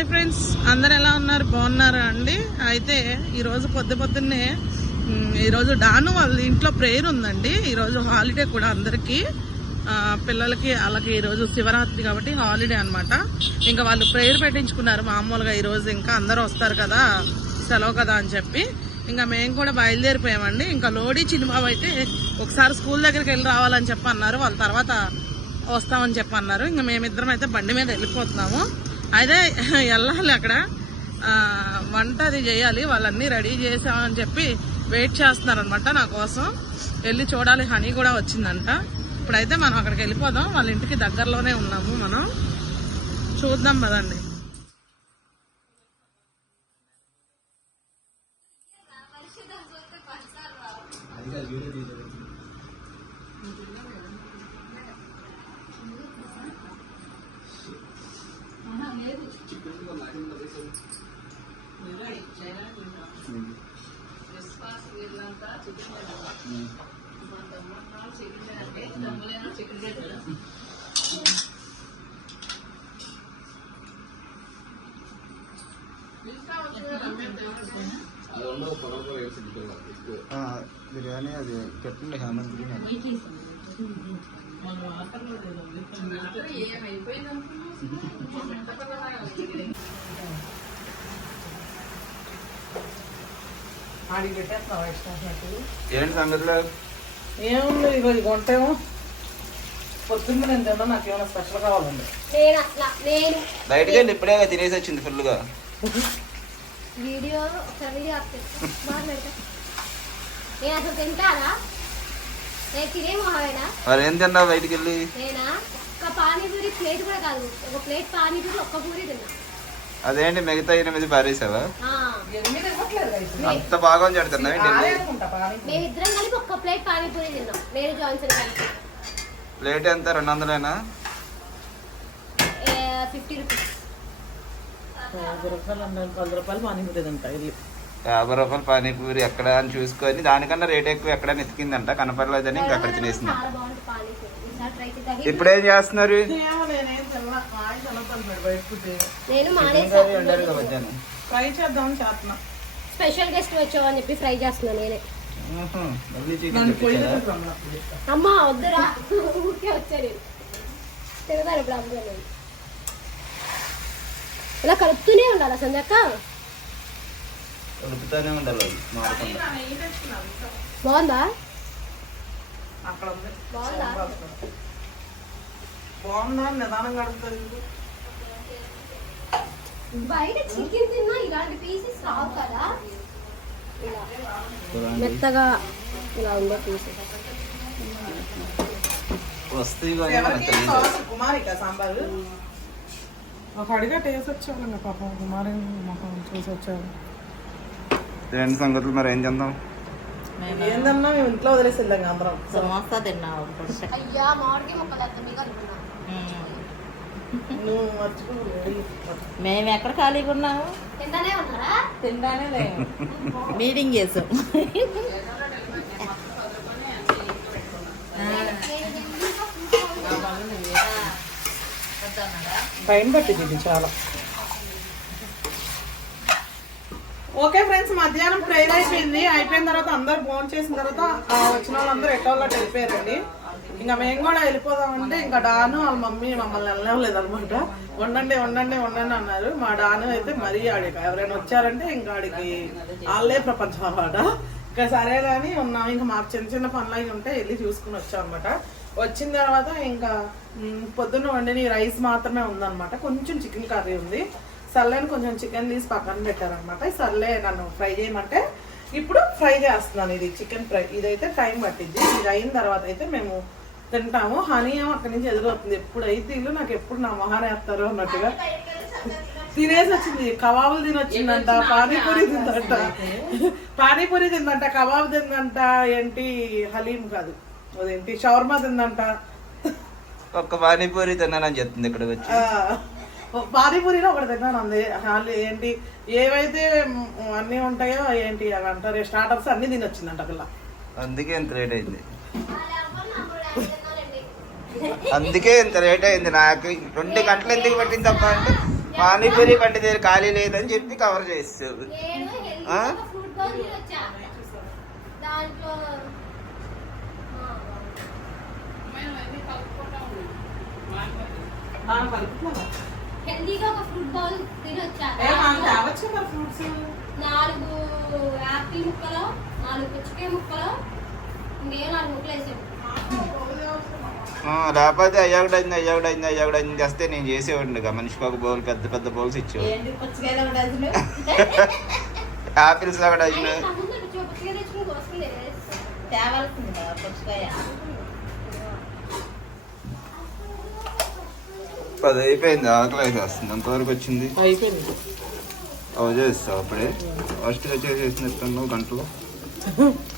Hi friends. అందరు ఎలా ఉన్నారు? బాగున్నారా అండి? అయితే ఈరోజు పొద్దు పొద్దున్నే ఈరోజు డాను వాళ్ళ ఇంట్లో ప్రేయర్ ఉందండి. ఈరోజు హాలిడే కూడా అందరికీ. పిల్లలకి వాళ్ళకి ఈరోజు శివరాత్రి కాబట్టి హాలిడే అనమాట ఇంకా వాళ్ళు ప్రేయర్ పెట్టించుకున్నారు మామూలుగా ఈరోజు. ఇంకా అందరూ వస్తారు కదా సెలవు కదా అని చెప్పి. ఇంకా మేము కూడా బయలుదేరిపోయామండి. ఇంకా లోడీ చిన్నబాబు అయితే ఒకసారి స్కూల్ దగ్గరికి వెళ్ళి రావాలని చెప్పి అన్నారు వాళ్ళ తర్వాత వస్తామని చెప్పి అన్నారు ఇంకా మేమిద్దరం అయితే బండి మీద వెళ్ళిపోతున్నాము. అయితే వెళ్ళాలి అక్కడ. వంట అది చేయాలి వాళ్ళన్నీ రెడీ చేసామని చెప్పి వెయిట్ చేస్తున్నారు అనమాట నా కోసం. వెళ్ళి చూడాలి హనీ కూడా వచ్చిందంట. ఇప్పుడైతే మనం అక్కడికి వెళ్ళిపోదాం వాళ్ళ ఇంటికి దగ్గరలోనే ఉన్నాము మనం. చూద్దాం కదండి ఆ, బిర్యానీ అది పెట్టండి హేమంత్ బిర్యానీ ఎక్స్ట్రా ఏంటి సంగతిలో? ఏముంది ఈరోజు కొంటేమో. పొద్దున్న నేను తిన్నా నాకు ఏమైనా స్పెషల్ కావాలండి. నేను అట్లా నేను బయటికి వెళ్ళి ఇప్పుడే తినేసి వచ్చింది ఫుల్గా. వీడియో ఒకసారి వీడియో మాట్లాడతా. నేను అసలు తింటానా నేను తినే మొహమేనా మరి ఏం తిన్నావు బయటికి వెళ్ళి? నేనా? పానీపూరి ప్లేట్ కూడా కాదు. ఒక ప్లేట్ పానీపూరి ఒక్క పూరి తిన్నా. అదేంటి మిగతా ఎనిమిది పారేసావా. అంత బాగా చెడుతున్నావు. మేమిద్దరం కలిపి ఒక్క ప్లేట్ పానీపూరి తిన్నాం. నేను జాన్సన్ కలిపి. ప్లేట్ ఎంత? రెండు వందలేనా? Fifty rupees. పది రూపాయలు పది రూపాయలు పానీపూరి తింటా యాభై రూపాయలు పానీపూరి ఎక్కడ అని చూసుకొని దానికన్నా రేట్ ఎక్కువ ఎక్కడ ఎత్తికిందంట కనపడలేదని ఇంకా అక్కడ తినేసింది. ఇప్పుడు ఏం చేస్తున్నారు స్పెషల్ గెస్ట్ వచ్చావని చెప్పి ఫ్రై చేస్తున్నా నేనే. అమ్మా వద్దురా. ఊరికే ఇప్పుడు ఇలా కలుపుతూనే ఉండాలి సంజక్క కలుపుతానే ఉండాలి అది, మాడకుండా. బాగుందా? అక్కడ ఉంది బాగుందా? బాగుందా నిదానం గడుపుతుంది బయట చికెన్ తిన్నా ఇలాంటి పీసెస్ రావు కదా. ఇలా మెత్తగా ఇలా ఉండే పీసెస్ వస్తాయి కుమారిక సాంబారు? ఒక అడిగా టేస్ట్ ఇంకా పాపం. కుమారి మొహం చూసి వచ్చారు ఏంటి సంగతులు? మరి ఏం చేద్దాం? ఏందన్నా మేము ఇంట్లో వదిలేసి వెళ్ళాం అందరం. సమోసా తిన్నావు. అయ్యా మామిడికి మొక్కలు అనుకున్నా. నువ్వు మర్చిపో మేము ఎక్కడ ఖాళీగా ఉన్నాము? తింటానే ఉన్నారా? తింటానే లేము. మీటింగ్ చేసాం. టైం పట్టింది ఇది చాలా. ఓకే ఫ్రెండ్స్ మధ్యాహ్నం ప్రేయర్ అయిపోయింది. అయిపోయిన తర్వాత అందరు ఫోన్ చేసిన తర్వాత వచ్చిన వాళ్ళందరూ ఎట్టో వెళ్ళిపోయారండి. ఇంకా మేము కూడా వెళ్ళిపోదామంటే ఇంకా డాను వాళ్ళ మమ్మీ మమ్మల్ని వెళ్ళలేదు అనమాట. ఉండండి ఉండండి ఉండండి అన్నారు. మా డాను అయితే మరీ ఆడికి ఎవరైనా వచ్చారంటే ఇంకా ఆడికి వాళ్ళే ప్రపంచం అనమాట. ఇంకా సరే కానీ ఉన్నాం. ఇంకా మాకు చిన్న చిన్న పనులు అవి ఉంటే వెళ్ళి చూసుకుని వచ్చాం అనమాట. వచ్చిన తర్వాత ఇంకా పొద్దున్న వండిన రైస్ మాత్రమే ఉందన్నమాట. కొంచెం చికెన్ కర్రీ ఉంది. సర్లేని కొంచెం చికెన్ తీసి పక్కన పెట్టారనమాట సర్లే నన్ను ఫ్రై చేయమంటే ఇప్పుడు ఫ్రై చేస్తున్నాను ఇది చికెన్ ఫ్రై. ఇదైతే టైం పట్టింది ఇది అయిన తర్వాత అయితే మేము తింటాము. హనీ ఏమో అక్కడి నుంచి ఎదురవుతుంది. ఎప్పుడు అయితే ఇల్లు నాకు ఎప్పుడు నా మొహాన వేస్తారు అన్నట్టుగా తినేసి వచ్చింది. కబాబులు తినొచ్చిందంట. పానీపూరి తిందంట. పానీపూరి తిందంట. కబాబ్ తిందంట. ఏంటి? హలీం కాదు. అదేంటి? షవర్మా తిందంట. ఒక్క పానీపూరి తిన్నానని చెప్తుంది ఇక్కడ వచ్చి. ఆ, పానీపూరిలో ఒకటి తిన్నాను అంది. హాలి ఏంటి ఏవైతే అన్నీ ఉంటాయో ఏంటి అవి అంటారు. స్టార్టర్స్ అన్ని తినొచ్చిందంట పిల్ల. అందుకే ఇంత లేట్ అయింది. అందుకే ఇంత లేట్ అయింది నాకు. రెండు గంటలు ఎందుకు పట్టింది తప్ప అంటే పానీపూరి దగ్గర ఖాళీ లేదని చెప్పి కవర్ కలుపుతున్నావా? హెల్తీగా ఒక ఫ్రూట్ బౌల్ తినొచ్చా? ఫ్రూట్స్. నాలుగు యాపిల్ ముక్కలు నాలుగు పుచ్చకాయ ముక్కలు ఇంకేం నాలుగు ముక్కలు వేసాడు ఆ, లేకపోతే అయ్యాకడైంది అయ్యాకడైంది అయ్యాకడైంది తెస్తే నేను చేసేవాడిని మనిషికి ఒక బౌల్ పెద్ద పెద్ద బౌల్స్ ఇచ్చేవాడు. ఏంటి పుచ్చకాయలు ఒక డజను ఆపిల్స్ అక్కడ ఆయన తమ్ముడు పుచ్చకాయ తెచ్చుకుని కోసుకుని తేవాల్సింది కదా పుచ్చకాయ పది అయిపోయింది ఆకలి వేసేస్తుంది ఎంతవరకు వచ్చింది? అయిపోయింది. అవి చేస్తావు అప్పుడే? ఫస్ట్ చేసేసినట్టున్నావు గంటలో?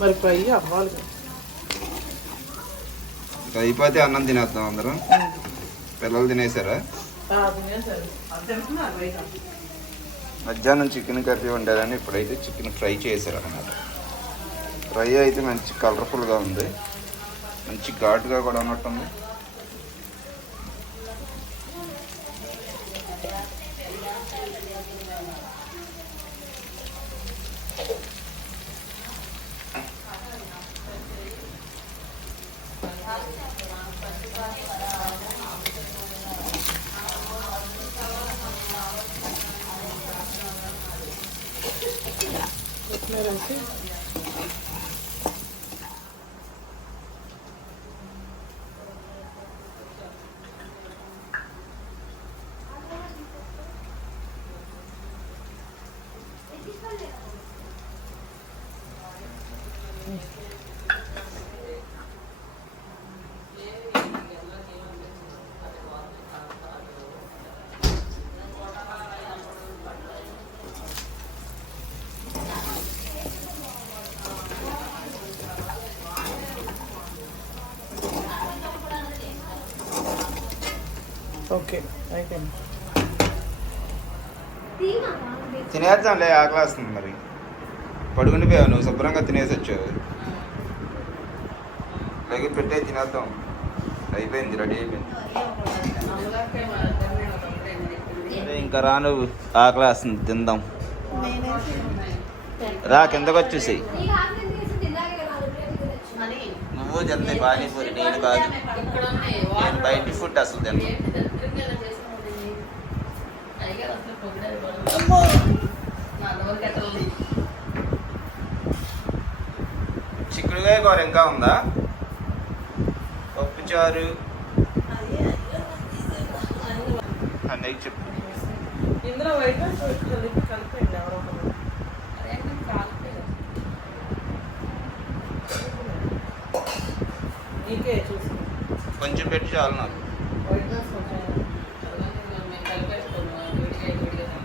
మరి ఫ్రై అవ్వాలి. అయిపోతే అన్నం తినేద్దాం అందరం. పిల్లలు తినేసారా. మధ్యాహ్నం చికెన్ కర్రీ వండారని ఇప్పుడైతే చికెన్ ఫ్రై చేశారు అన్నమాట ఫ్రై అయితే మంచి కలర్ఫుల్గా ఉంది. మంచి ఘాటుగా కూడా ఉన్నట్టుంది. Gracias. ఓకే తినేద్దాంలే ఆకలి వస్తుంది మరి పడుకుండిపోయావు నువ్వు శుభ్రంగా తినేసి వచ్చావు. అలాగే పెట్టే తినేద్దాం. అయిపోయింది రెడీ అయిపోయింది. అరే, ఇంకా రాను ఆకలి వస్తుంది తిందాం. రా కిందకు వచ్చేసాయి. నువ్వు తింది పానీపూరి నేను కాదు. నేను బయట ఫుడ్ అసలు తిన్నాను ఏంటి దరిద్రంగా ఇలా చేసుకున్నది? అయ్యగారు అసలు పొగిడారు బాగా. నా నోరు కట్టలేదు చిక్కుడుకాయ కూర ఇంకా ఉందా? పప్పు చారు అన్నయ్య చెప్పు. ఇందులో వైట్ కలిపండి ఎవరో కొంచెం పెట్టి చాలు నాకు వైట్ రైస్ కొంచెం అదిగో మేము కలిపేసుకున్నాం. విడిగా విడిగా తిన్నాం.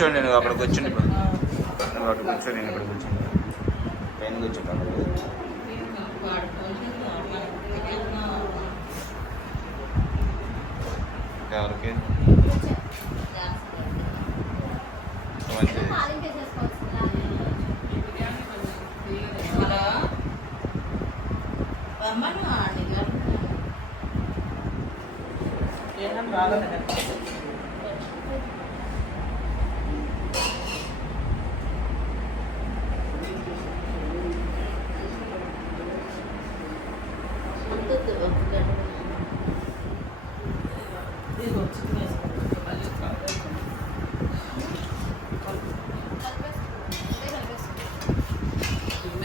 కూర్చోండి నువ్వు అక్కడ కూర్చోండి ఇప్పుడు. నువ్వు అక్కడ కూర్చోండి నేను ఇక్కడ కూర్చోండి పైన కూర్చోండి అక్కడ ఎవరికి? మంచిది రాలేదు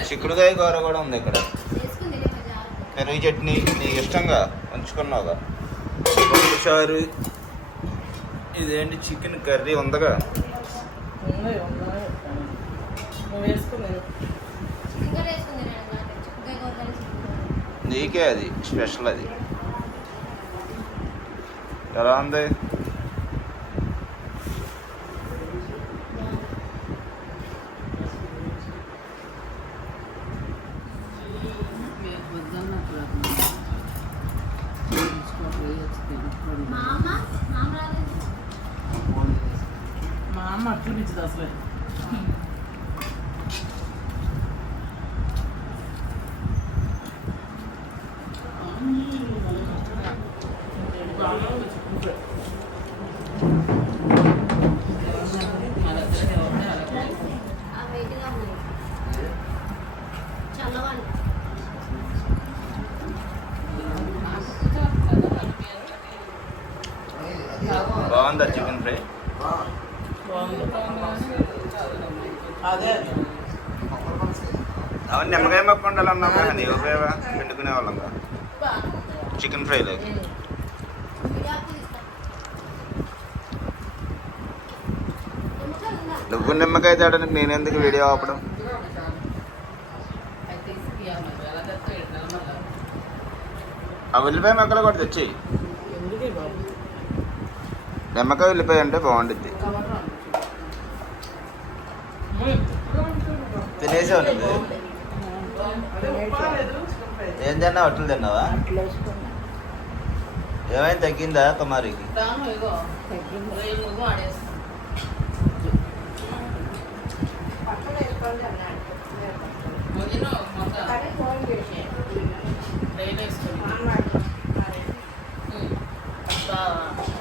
చిక్కుడుకాయ కూర కూడా ఉంది ఇక్కడ. పెరుగు చట్నీ నీ ఇష్టంగా ఉంచుకున్నావుగా చారు ఇదేంటి చికెన్ కర్రీ ఉందగా? నీకే అది స్పెషల్ అది. ఎలా ఉంది మా అమ్మ పిచ్చింది అసలే. బాగుందా చికెన్ ఫ్రై? అదే. అవును నిమ్మకాయ మొక్క ఉండాలన్నా నీ ఉపయోగ పిండుకునే వాళ్ళం చికెన్ నిమ్మకాయలు ఉందా? నువ్వు నిమ్మకాయ తేడానికి నేను ఎందుకు వీడియో ఆపడం? ఆ ఉల్లిపాయ మొక్కలు కూడా తెచ్చి ఎందుకే బాబు? నిమ్మకాయ వెళ్ళిపోయి అంటే బాగుంటుంది తినేసే ఉంటుంది ఏం తిన్నా వట్టలు తిన్నావా? ఏమైనా తగ్గిందా కుమారికి? Thank you.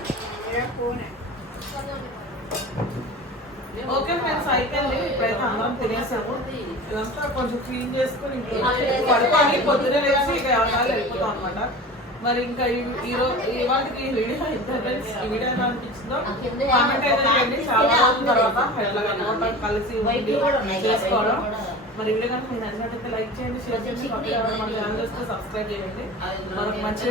ఓకే ఫ్రెండ్స్ అయిపోయింది. ఇప్పుడైతే అందరం తినేసాము. ఇదంతా కొంచెం క్లీన్ చేసుకుని పడుకొని పొద్దునే లేచి ఇక ఎవరాలు వెళ్ళిపోతాం అనమాట మరి ఇంకా ఈ- ఈ రోజు ఇవాళకి ఈ వీడియో ఫ్రెండ్స్ ఈ వీడియో ఎలా అనిపించిందో కామెంట్ అయితే చేయండి. చాలా రోజుల తర్వాత కలవటం, కలిసి చేసుకోవడం. మరి వీడియో కనుక మీరు నచ్చినట్లయితే లైక్ చేయండి షేర్ చేయండి మన ఛానల్ చూస్తే సబ్స్క్రైబ్ చేయండి. మనకు మంచి